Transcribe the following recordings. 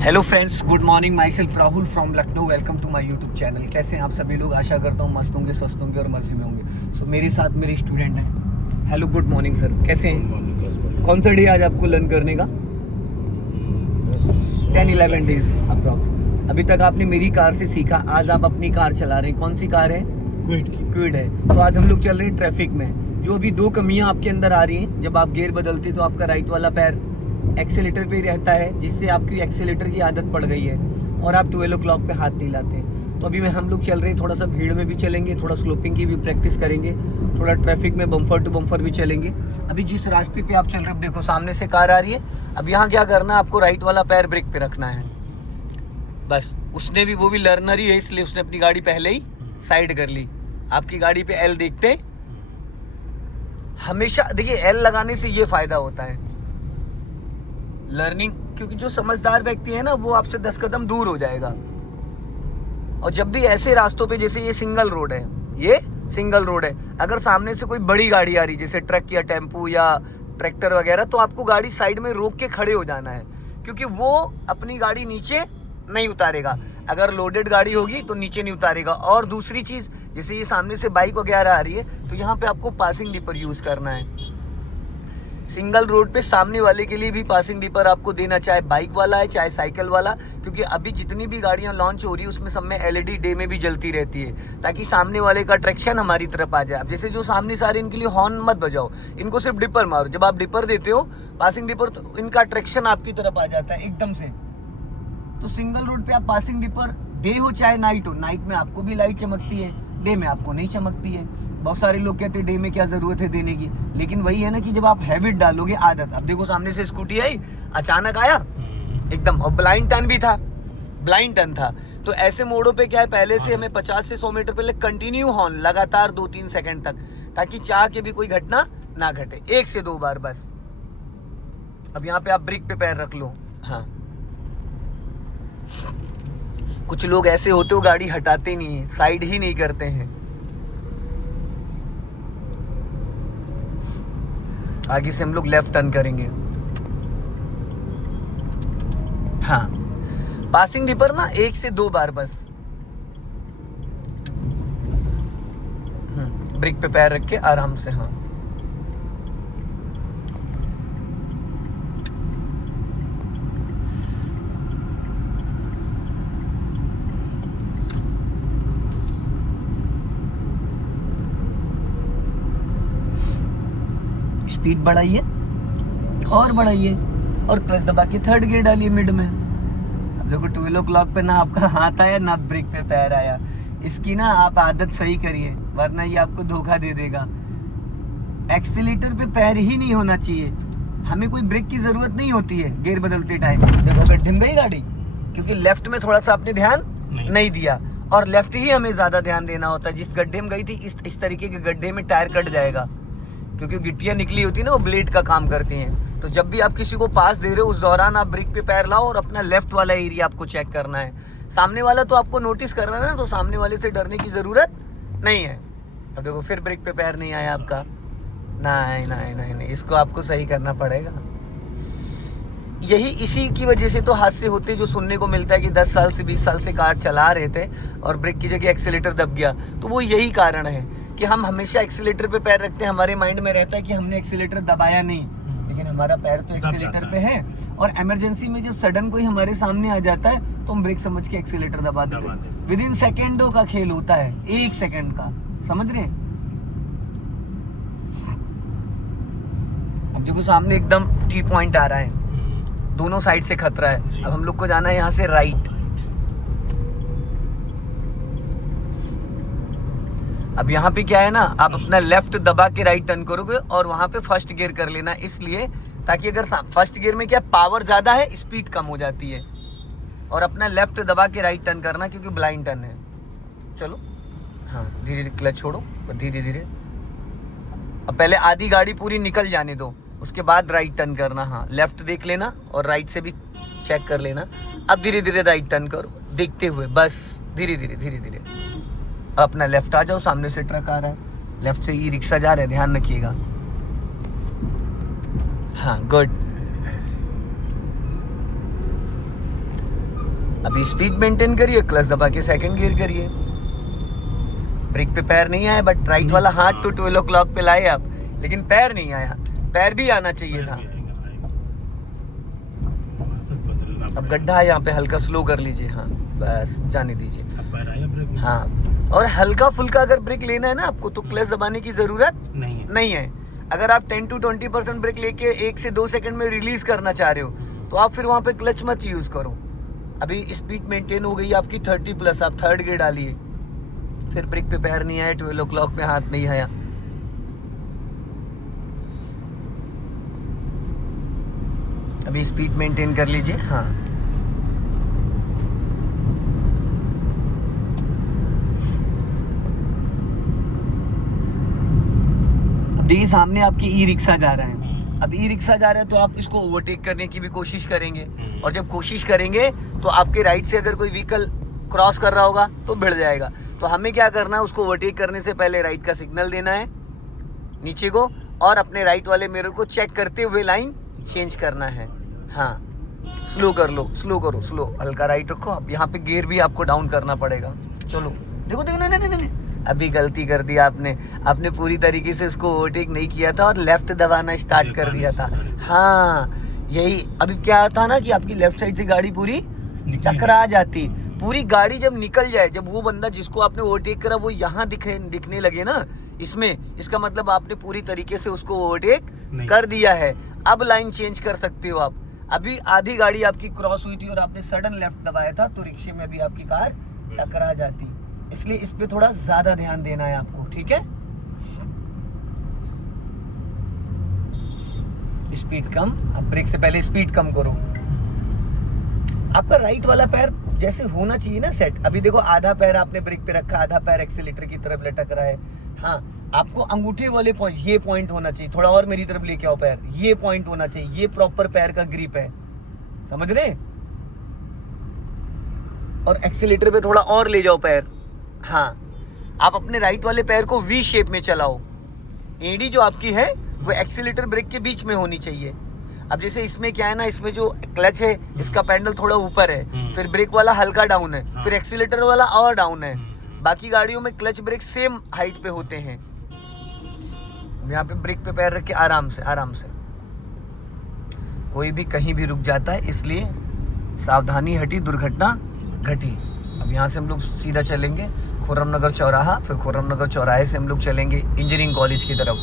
Hello friends, good morning. My self Rahul from Lucknow. Welcome to my YouTube channel. कैसे हैं आप सभी लोग? आशा करता हूँ मस्त होंगे, स्वस्थ होंगे और मजे में होंगे। सो मेरे साथ मेरे स्टूडेंट हैं। हेलो, गुड मॉर्निंग सर, कैसे हैं? कौन सा डे आज आपको लर्न करने का? 10-11 डेज अप्रॉक्स। अभी तक आपने मेरी कार से सीखा, आज आप अपनी कार चला रहे हैं। कौन सी कार है? क्विड है। तो आज हम लोग चल रहे हैं ट्रैफिक में। जो अभी दो कमियां आपके अंदर आ रही हैं, जब आप गियर बदलते तो आपका राइट वाला पैर एक्सेलेटर पे ही रहता है, जिससे आपकी एक्सेलेटर की आदत पड़ गई है और आप 12 o'clock पे हाथ नहीं लाते। तो अभी में हम लोग चल रहे हैं, थोड़ा सा भीड़ में भी चलेंगे, थोड़ा स्लोपिंग की भी प्रैक्टिस करेंगे, थोड़ा ट्रैफिक में बम्फर टू बम्फर भी चलेंगे। अभी जिस रास्ते पे आप चल रहे हो, देखो सामने से कार आ रही है। अब यहाँ क्या करना है, आपको राइट वाला पैर ब्रेक पे रखना है। बस उसने भी, वो भी लर्नर ही है, इसलिए उसने अपनी गाड़ी पहले ही साइड कर ली। आपकी गाड़ी पे एल देखते हमेशा, देखिए एल लगाने से ये फायदा होता है लर्निंग, क्योंकि जो समझदार व्यक्ति है ना, वो आपसे 10 कदम दूर हो जाएगा। और जब भी ऐसे रास्तों पे, जैसे ये सिंगल रोड है, ये सिंगल रोड है, अगर सामने से कोई बड़ी गाड़ी आ रही, जैसे ट्रक या टेम्पू या ट्रैक्टर वगैरह, तो आपको गाड़ी साइड में रोक के खड़े हो जाना है, क्योंकि वो अपनी गाड़ी नीचे नहीं उतारेगा। अगर लोडेड गाड़ी होगी तो नीचे नहीं उतारेगा। और दूसरी चीज़, जैसे ये सामने से बाइक वगैरह आ रही है, तो यहाँ पे आपको पासिंग डिपर यूज़ करना है। सिंगल रोड पे सामने वाले के लिए भी पासिंग डिपर आपको देना, चाहे बाइक वाला है चाहे साइकिल वाला, क्योंकि अभी जितनी भी गाड़ियां लॉन्च हो रही है उसमें सब में एलईडी डे में भी जलती रहती है, ताकि सामने वाले का ट्रैक्शन हमारी तरफ आ जाए। अब जैसे जो सामने सारे, इनके लिए हॉर्न मत बजाओ, इनको सिर्फ डिपर मारो। जब आप डिपर देते हो, पासिंग डिपर, तो इनका ट्रैक्शन आपकी तरफ आ जाता है एकदम से। तो सिंगल रोड पे आप पासिंग डिपर, डे हो चाहे नाइट हो, नाइट में आपको भी लाइट चमकती है, डे में आपको नहीं चमकती है। बहुत सारे लोग कहते हैं डे में क्या जरूरत है देने की, लेकिन वही है ना कि जब आप हैबिट डालोगे, आदत। अब देखो सामने से स्कूटी आई, अचानक आया एकदम, और ब्लाइंड टर्न भी था, ब्लाइंड टर्न था। तो ऐसे मोड़ों पे क्या है, पहले से हमें 50 से 100 मीटर पहले कंटिन्यू हॉर्न लगातार 2-3 सेकंड तक, ताकि चाह के भी कोई घटना ना घटे। 1 से 2 बार बस। अब यहाँ पे आप ब्रेक पे पैर रख लो। हाँ, कुछ लोग ऐसे होते हो, गाड़ी हटाते नहीं है, साइड ही नहीं करते हैं। आगे से हम लोग लेफ्ट टर्न करेंगे। हाँ, पासिंग डिपर ना 1 से 2 बार बस। ब्रेक पे पैर रख के आराम से। हाँ, स्पीड बढ़ाइए और बढ़ाइए, और क्लच दबा के थर्ड गियर डालिए मिड में। अब देखो 12 o'clock पे ना आपका हाथ आया ना ब्रेक पे पैर आया। इसकी ना आप आदत सही करिए, वरना ये आपको धोखा दे देगा। एक्सीलेटर पे पैर ही नहीं होना चाहिए। हमें कोई ब्रेक की जरूरत नहीं होती है गियर बदलते टाइम। देखो गड्ढे में गई गाड़ी, क्योंकि लेफ्ट में थोड़ा सा आपने ध्यान नहीं दिया, और लेफ्ट ही हमें ज्यादा ध्यान देना होता है। जिस गड्ढे में गई थी, इस तरीके के गड्ढे में टायर कट जाएगा, क्योंकि गिट्टियाँ निकली होती है ना, वो ब्लेड का काम करती हैं। तो जब भी आप किसी को पास दे रहे हो, उस दौरान आप ब्रेक पे पैर लाओ और अपना लेफ्ट वाला एरिया आपको चेक करना है। सामने वाला तो आपको नोटिस करना है ना, तो सामने वाले से डरने की ज़रूरत नहीं है। अब देखो फिर ब्रेक पे पैर नहीं आया आपका। नहीं नहीं नहीं नहीं, इसको आपको सही करना पड़ेगा। इसी की वजह से तो हादसे होते, जो सुनने को मिलता है कि 10 साल से 20 साल से कार चला रहे थे और ब्रेक की जगह एक्सीलेटर दब गया। तो वो यही कारण है कि हम हमेशा एक्सीलेटर पे पैर रखते हैं। हमारे माइंड में रहता है कि हमने एक्सीलेटर दबाया नहीं, लेकिन हमारा पैर तो एक्सीलेटर पे है। और इमरजेंसी में जब सडन कोई हमारे सामने आ जाता है, तो हम ब्रेक समझ के एक्सीलेटर दबा देते हैं। विदिन सेकेंडों का खेल होता है, 1 सेकेंड का, समझ रहे हैं? अब देखो सामने एकदम टी पॉइंट आ रहा है, दोनों साइड से खतरा है। अब हम लोग को जाना है यहाँ से राइट। अब यहाँ पे क्या है ना, आप अपना लेफ्ट दबा के राइट टर्न करोगे, और वहाँ पे फर्स्ट गियर कर लेना, इसलिए ताकि अगर फर्स्ट गियर में क्या पावर ज़्यादा है, स्पीड कम हो जाती है। और अपना लेफ्ट दबा के राइट टर्न करना, क्योंकि ब्लाइंड टर्न है। चलो, हाँ, धीरे धीरे क्लच छोड़ो, धीरे धीरे। अब पहले आधी गाड़ी पूरी निकल जाने दो, उसके बाद राइट टर्न करना। हाँ, लेफ्ट देख लेना और राइट से भी चेक कर लेना। अब धीरे धीरे राइट टर्न करो, देखते हुए, बस धीरे धीरे धीरे धीरे। अपना लेफ्ट आ जाओ, सामने से ट्रक आ रहा है, लेफ्ट से ई रिक्शा जा रहा है, ध्यान रखिएगा। हाँ, गुड। अभी स्पीड मेंटेन करिए, क्लच दबा के सेकंड गियर करिए। ब्रेक पे पैर नहीं आया, बट राइट वाला हाथ तो 12 o'clock पे लाए आप, लेकिन पैर नहीं आया। पैर भी आना चाहिए था। अब गड्ढा है यहाँ पे, हल्का स्लो कर लीजिए। हाँ बस जाने दीजिए। हाँ, और हल्का फुल्का अगर ब्रेक लेना है ना आपको, तो क्लच दबाने की जरूरत नहीं है। अगर आप 10 to 20% ब्रेक लेके 1 से 2 सेकंड में रिलीज करना चाह रहे हो, तो आप फिर वहाँ पे क्लच मत यूज करो। अभी स्पीड मेंटेन हो गई आपकी 30+, आप थर्ड गियर डालिए। फिर ब्रेक पे पैर नहीं आया, 12 o'clock पे हाथ नहीं आया। अभी स्पीड मेंटेन कर लीजिए। हाँ, देखिए सामने आपकी ई रिक्शा जा रहा है। अब ई रिक्शा जा रहा है तो आप इसको ओवरटेक करने की भी कोशिश करेंगे, और जब कोशिश करेंगे तो आपके राइट से अगर कोई व्हीकल क्रॉस कर रहा होगा तो भिड़ जाएगा। तो हमें क्या करना है, उसको ओवरटेक करने से पहले राइट का सिग्नल देना है नीचे को, और अपने राइट वाले मिरर को चेक करते हुए लाइन चेंज करना है। हाँ, स्लो कर लो, स्लो करो, स्लो, हल्का राइट रखो। अब यहाँ पे गियर भी आपको डाउन करना पड़ेगा। चलो देखो देखो, नहीं नहीं नहीं, अभी गलती कर दी आपने पूरी तरीके से उसको ओवरटेक नहीं किया था और लेफ्ट दबाना स्टार्ट कर दिया था। हाँ, यही अभी क्या था ना कि आपकी लेफ्ट साइड से गाड़ी पूरी टकरा जाती। पूरी गाड़ी जब निकल जाए, जब वो बंदा जिसको आपने ओवरटेक करा वो यहाँ दिखने लगे ना इसमें, इसका मतलब आपने पूरी तरीके से उसको ओवरटेक कर दिया है। अब लाइन चेंज कर सकते हो आप। अभी आधी गाड़ी आपकी क्रॉस हुई थी और आपने सडन लेफ्ट दबाया था, तो रिक्शे में भी आपकी कार टकरा जाती। इसलिए इस पे थोड़ा ज्यादा ध्यान देना है आपको, ठीक है। स्पीड कम, अब ब्रेक से पहले स्पीड कम करो। आपका राइट वाला पैर जैसे होना चाहिए ना सेट। अभी देखो आधा पैर आपने ब्रेक पे रखा, आधा पैर एक्सीलेटर की तरफ लटक रहा है। हाँ, आपको अंगूठे वाले पॉइंट, ये पॉइंट होना चाहिए। थोड़ा और मेरी तरफ लेके आओ पैर, ये पॉइंट होना चाहिए। ये प्रॉपर पैर का ग्रिप है, समझ रहे। और एक्सीलेटर पे थोड़ा और ले जाओ पैर। हाँ, आप अपने राइट वाले पैर को वी शेप में चलाओ। एड़ी जो आपकी है वो एक्सीलेटर ब्रेक के बीच में होनी चाहिए। अब जैसे इसमें क्या है ना, इसमें जो क्लच है इसका पैडल थोड़ा ऊपर है, फिर ब्रेक वाला हल्का डाउन है, फिर एक्सीलेटर वाला और डाउन है। बाकी गाड़ियों में क्लच ब्रेक सेम हाइट पे होते हैं। यहाँ पे ब्रेक पे पैर रख के आराम से, आराम से। कोई भी कहीं भी रुक जाता है, इसलिए सावधानी हटी दुर्घटना घटी। अब यहाँ से हम लोग सीधा चलेंगे खुर्रम नगर चौराहा, फिर खुर्रम नगर चौराहे से हम लोग चलेंगे इंजीनियरिंग कॉलेज की तरफ।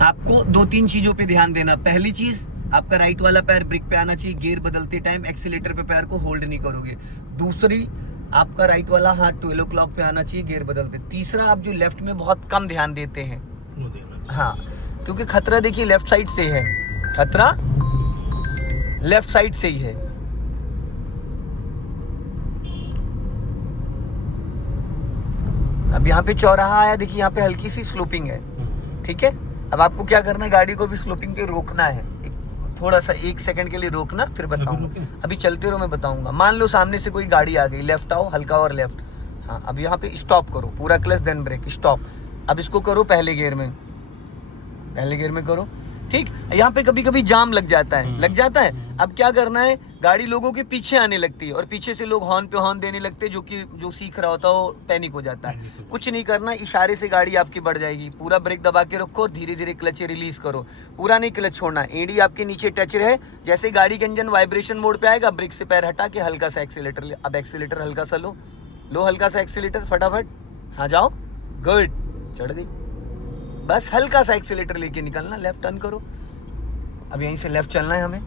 आपको 2-3 चीजों पे ध्यान देना। पहली चीज, आपका राइट वाला पैर ब्रेक पे आना चाहिए। गियर बदलते टाइम एक्सीलेटर पे पैर को होल्ड नहीं करोगे। दूसरी, आपका राइट वाला हाथ 12 o'clock पे आना चाहिए गियर बदलते। तीसरा, आप जो लेफ्ट में बहुत कम ध्यान देते हैं, हाँ, क्योंकि खतरा देखिए लेफ्ट साइड से है, खतरा लेफ्ट साइड से ही है। अब यहाँ पे चौराहा आया, देखिए यहाँ पे हल्की सी स्लोपिंग है, ठीक है। अब आपको क्या करना है, गाड़ी को भी स्लोपिंग पे रोकना है, थोड़ा सा 1 सेकंड के लिए रोकना, फिर बताऊंगा। अभी चलते रहो, मैं बताऊंगा। मान लो सामने से कोई गाड़ी आ गई, लेफ्ट आओ, हल्का और लेफ्ट। हाँ, अब यहाँ पे स्टॉप करो, पूरा क्लच देन ब्रेक, स्टॉप। अब इसको करो पहले गियर में, पहले गियर में करो, ठीक। यहाँ पे कभी कभी जाम लग जाता है, अब क्या करना है, गाड़ी लोगों के पीछे आने लगती है और पीछे से लोग हॉर्न पे हॉर्न देने लगते हैं, जो सीख रहा होता है वो पैनिक हो जाता है। कुछ नहीं करना, इशारे से गाड़ी आपकी बढ़ जाएगी। पूरा ब्रेक दबा के रखो और धीरे धीरे क्लच रिलीज करो, पूरा नहीं क्लच छोड़ना। एड़ी आपके नीचे टच रहे, जैसे गाड़ी का इंजन वाइब्रेशन मोड पे आएगा, ब्रेक से पैर हटा के हल्का सा एक्सीलेटर ले। अब एक्सीलेटर हल्का सा लो हल्का सा एक्सीलेटर, फटाफट। हाँ जाओ, गुड, चढ़ गई। बस हल्का सा एक्सीलेटर लेके निकलना, लेफ्ट टर्न करो। अब यहीं से लेफ्ट चलना है हमें,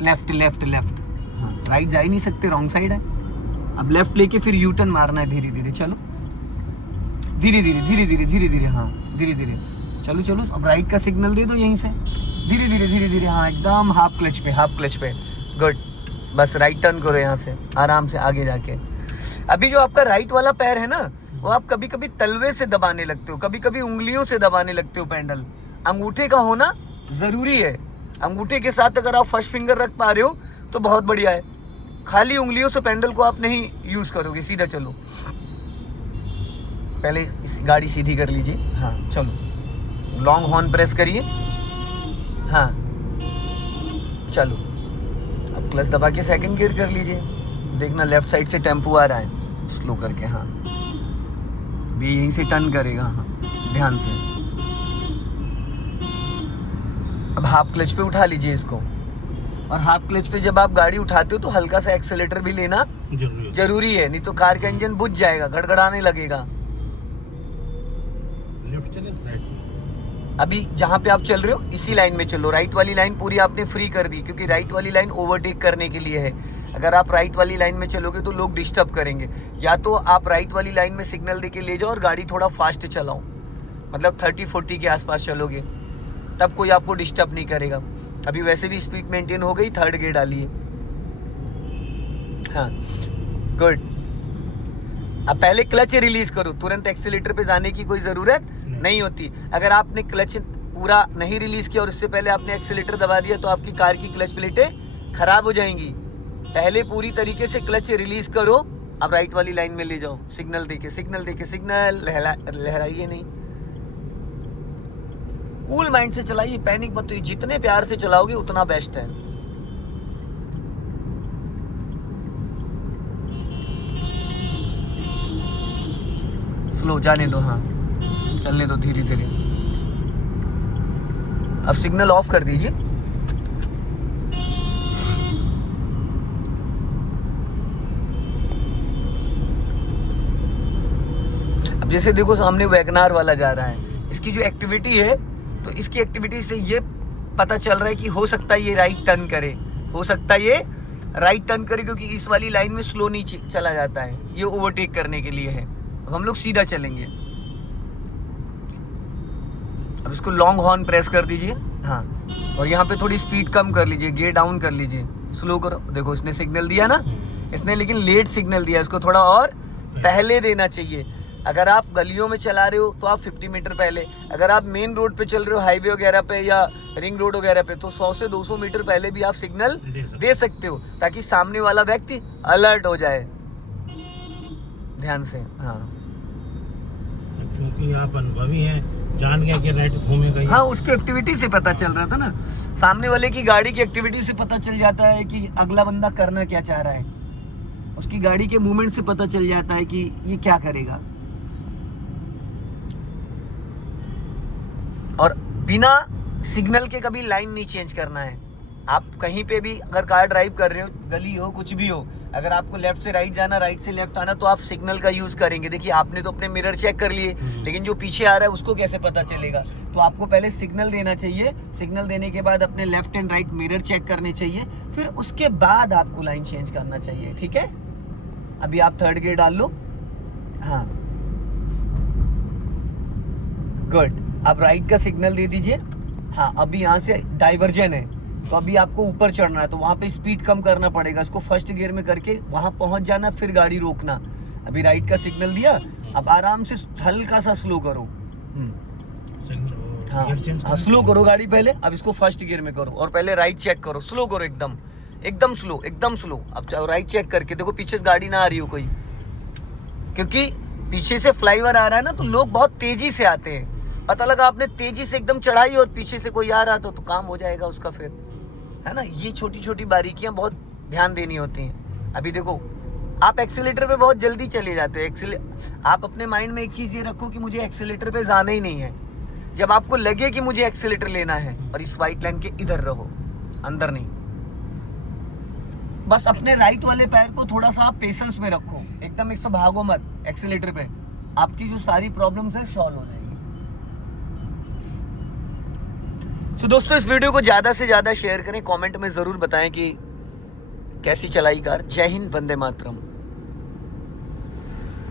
लेफ्ट लेफ्ट लेफ्ट। हाँ, राइट जा ही नहीं सकते, रॉन्ग साइड है। अब लेफ्ट लेके फिर यू टर्न मारना है, धीरे धीरे चलो, धीरे धीरे धीरे धीरे धीरे धीरे। हाँ, धीरे धीरे चलो चलो। अब राइट का सिग्नल दे दो यहीं से, धीरे धीरे धीरे धीरे। हाँ, एकदम हाफ क्लच पे, गुड। बस राइट टर्न करो यहाँ से, आराम से आगे जाके। अभी जो आपका राइट वाला पैर है ना, वो आप कभी कभी तलवे से दबाने लगते हो, कभी कभी उंगलियों से दबाने लगते हो पैडल। अंगूठे का होना जरूरी है। अंगूठे के साथ अगर आप फर्स्ट फिंगर रख पा रहे हो तो बहुत बढ़िया है। खाली उंगलियों से पैडल को आप नहीं यूज करोगे। सीधा चलो, पहले इस गाड़ी सीधी कर लीजिए। हाँ चलो, लॉन्ग हॉर्न प्रेस करिए, हाँ चलो, अब क्लच दबा के सेकंड गियर कर लीजिए। देखना लेफ्ट साइड से टेम्पो आ रहा है, स्लो करके। हाँ भी यहीं से टर्न करेगा। हाँ ध्यान से। अब हाफ क्लच पे उठा लीजिए इसको। और हाफ क्लच पे जब आप गाड़ी उठाते हो तो हल्का सा एक्सेलेटर भी लेना जरूरी है, नहीं तो कार का इंजन बुझ जाएगा, गड़गड़ाने लगेगा। लेफ्ट चले राइट? अभी जहाँ पे आप चल रहे हो इसी लाइन में चलो। राइट वाली लाइन पूरी आपने फ्री कर दी, क्योंकि राइट वाली लाइन ओवरटेक करने के लिए है। अगर आप राइट वाली लाइन में चलोगे तो लोग डिस्टर्ब करेंगे। या तो आप राइट वाली लाइन में सिग्नल देके ले जाओ और गाड़ी थोड़ा फास्ट चलाओ, मतलब 30-40 के आसपास चलोगे, तब कोई आपको डिस्टर्ब नहीं करेगा। अभी वैसे भी स्पीड मेंटेन हो गई, थर्ड गियर डालिए। हाँ गुड। अब पहले क्लच रिलीज करो, तुरंत एक्सीलेटर पे जाने की कोई ज़रूरत नहीं होती। अगर आपने क्लच पूरा नहीं रिलीज किया और इससे पहले आपने एक्सीलेटर दबा दिया तो आपकी कार की क्लच प्लेटें खराब हो जाएंगी। पहले पूरी तरीके से क्लच रिलीज करो। अब राइट वाली लाइन में ले जाओ, सिग्नल देके सिग्नल लहराइए नहीं, कूल माइंड से चलाइए, पैनिक मत होइए। जितने प्यार से चलाओगे उतना बेस्ट है। स्लो जाने दो, हाँ चलने दो धीरे धीरे। अब सिग्नल ऑफ कर दीजिए। अब जैसे देखो सामने वैगनार वाला जा रहा है, इसकी जो एक्टिविटी है तो इसकी एक्टिविटी से ये पता चल रहा है कि हो सकता है ये राइट टर्न करे, हो सकता है ये राइट टर्न करे, क्योंकि इस वाली लाइन में स्लो नहीं चला जाता है, ये ओवरटेक करने के लिए है। अब हम लोग सीधा चलेंगे। अब इसको लॉन्ग हॉर्न प्रेस कर दीजिए। हाँ और यहाँ पे थोड़ी स्पीड कम कर लीजिए, गियर डाउन कर लीजिए, स्लो करो। देखो इसने सिग्नल दिया ना, इसने लेकिन लेट सिग्नल दिया, इसको थोड़ा और पहले देना चाहिए। अगर आप गलियों में चला रहे हो तो आप 50 मीटर पहले, अगर आप मेन रोड पे चल रहे हो हाईवे वगैरह पे या रिंग रोड वगैरह पे, तो 100 से 200 मीटर पहले भी आप सिग्नल दे सकते हो, ताकि सामने वाला व्यक्ति अलर्ट हो जाए। ध्यान से। हाँ क्योंकि आप अनुभवी हैं, जान गया कि राइट घूमेगा। हाँ उसकी एक्टिविटी से पता चल रहा था ना, सामने वाले की गाड़ी की एक्टिविटी से पता चल जाता है कि अगला बंदा करना क्या चाह रहा है। उसकी गाड़ी के मूवमेंट से पता चल जाता है कि ये क्या करेगा। और बिना सिग्नल के कभी लाइन नहीं चेंज करना है। आप कहीं पे भी अगर कार ड्राइव कर रहे हो, गली हो कुछ भी हो, अगर आपको लेफ्ट से राइट जाना, राइट से लेफ्ट आना, तो आप सिग्नल का यूज़ करेंगे। देखिए आपने तो अपने मिरर चेक कर लिए, लेकिन जो पीछे आ रहा है उसको कैसे पता चलेगा? तो आपको पहले सिग्नल देना चाहिए, सिग्नल देने के बाद अपने left and right mirror check करने चाहिए, फिर उसके बाद आपको लाइन चेंज करना चाहिए। ठीक है, अभी आप थर्ड गियर डाल लो। हाँ गुड। अब राइट का सिग्नल दे दीजिए। हाँ अभी यहाँ से डाइवर्जन है तो अभी आपको ऊपर चढ़ना है, तो वहाँ पे स्पीड कम करना पड़ेगा। इसको फर्स्ट गियर में करके वहाँ पहुँच जाना, फिर गाड़ी रोकना। अभी राइट का सिग्नल दिया, अब आराम से हल्का सा स्लो करो। हाँ स्लो करो गाड़ी पहले। अब इसको फर्स्ट गियर में करो और पहले राइट चेक करो, स्लो करो, एकदम स्लो, एकदम स्लो। अब राइट चेक करके देखो पीछे से गाड़ी ना आ रही हो कोई, क्योंकि पीछे से फ्लाईओवर आ रहा है ना, तो लोग बहुत तेजी से आते हैं। पता लगा आपने तेजी से एकदम चढ़ाई और पीछे से कोई आ रहा तो काम हो जाएगा उसका फिर, है ना। ये छोटी छोटी बारीकियां बहुत ध्यान देनी होती हैं। अभी देखो आप एक्सीलेटर पे बहुत जल्दी चले जाते हैं। आप अपने माइंड में एक चीज़ ये रखो कि मुझे एक्सीलेटर पे जाना ही नहीं है। जब आपको लगे कि मुझे एक्सीलेटर लेना है, और इस वाइट लाइन के इधर रहो, अंदर नहीं। बस अपने राइट वाले पैर को थोड़ा सा आप पेशेंस में रखो, एकदम एक तो भागो मत एक्सीलेटर पे, आपकी जो सारी प्रॉब्लम्स है सॉल्व हो जाएगी। तो दोस्तों इस वीडियो को ज़्यादा से ज़्यादा शेयर करें, कमेंट में ज़रूर बताएं कि कैसी चलाई कार। जय हिंद, वंदे मातरम।